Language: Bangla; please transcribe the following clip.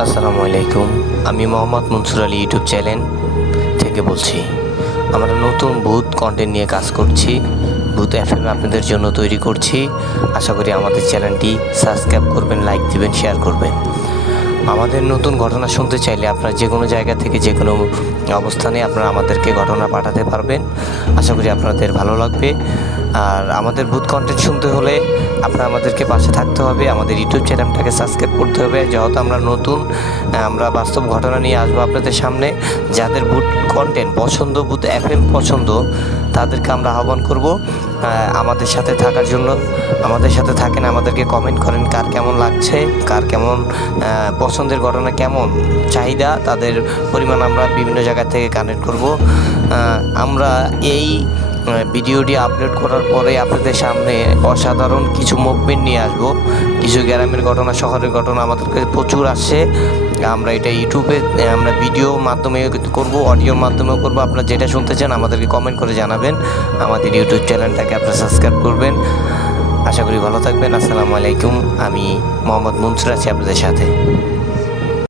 আসসালামু আলাইকুম। আমি মোহাম্মদ মনসুর আলী ইউটিউব চ্যানেল থেকে বলছি। আমরা নতুন ভূত কন্টেন্ট নিয়ে কাজ করছি। ভূত এফএম আপনাদের জন্য তৈরি করছি। আশা করি আমাদের চ্যানেলটি সাবস্ক্রাইব করবেন, লাইক দিবেন, শেয়ার করবেন। আমাদের নতুন ঘটনা শুনতে চাইলে আপনারা যে কোনো জায়গা থেকে যে কোনো অবস্থানে আপনারা আমাদেরকে ঘটনা পাঠাতে পারবেন। আশা করি আপনাদের ভালো লাগবে। আর আমাদের ভূত কন্টেন্ট শুনতে হলে আপনারা আমাদেরকে পাশে থাকতে হবে, আমাদের ইউটিউব চ্যানেলটাকে সাবস্ক্রাইব করতে হবে। যেহেতু আমরা নতুন, আমরা বাস্তব ঘটনা নিয়ে আসবো আপনাদের সামনে। যাদের ভূত কন্টেন্ট পছন্দ, ভূত এফএম পছন্দ, তাদেরকে আমরা আহ্বান করব আমাদের সাথে থাকার জন্য। আমাদের সাথে থাকেন, আমাদেরকে কমেন্ট করেন কার কেমন লাগছে, কার কেমন পছন্দের ঘটনা, কেমন চাহিদা, তাদের পরিমাণ আমরা বিভিন্ন জায়গা থেকে কানেক্ট করব। আমরা এই ভিডিওটি আপলোড করার পরে আপনাদের সামনে অসাধারণ কিছু মুভমেন্ট নিয়ে আসবো। কিছু গ্রামের ঘটনা, শহরের ঘটনা আমাদের কাছে প্রচুর আসে। আমরা এটা ইউটিউবে আমরা ভিডিও মাধ্যমে করব, অডিওর মাধ্যমেও করব। আপনারা যেটা শুনতে চান আমাদেরকে কমেন্ট করে জানাবেন। আমাদের ইউটিউব চ্যানেলটাকে আপনারা সাবস্ক্রাইব করবেন। আশা করি ভালো থাকবেন। আসসালামু আলাইকুম। আমি মোহাম্মদ মনসুর আছি আপনাদের সাথে।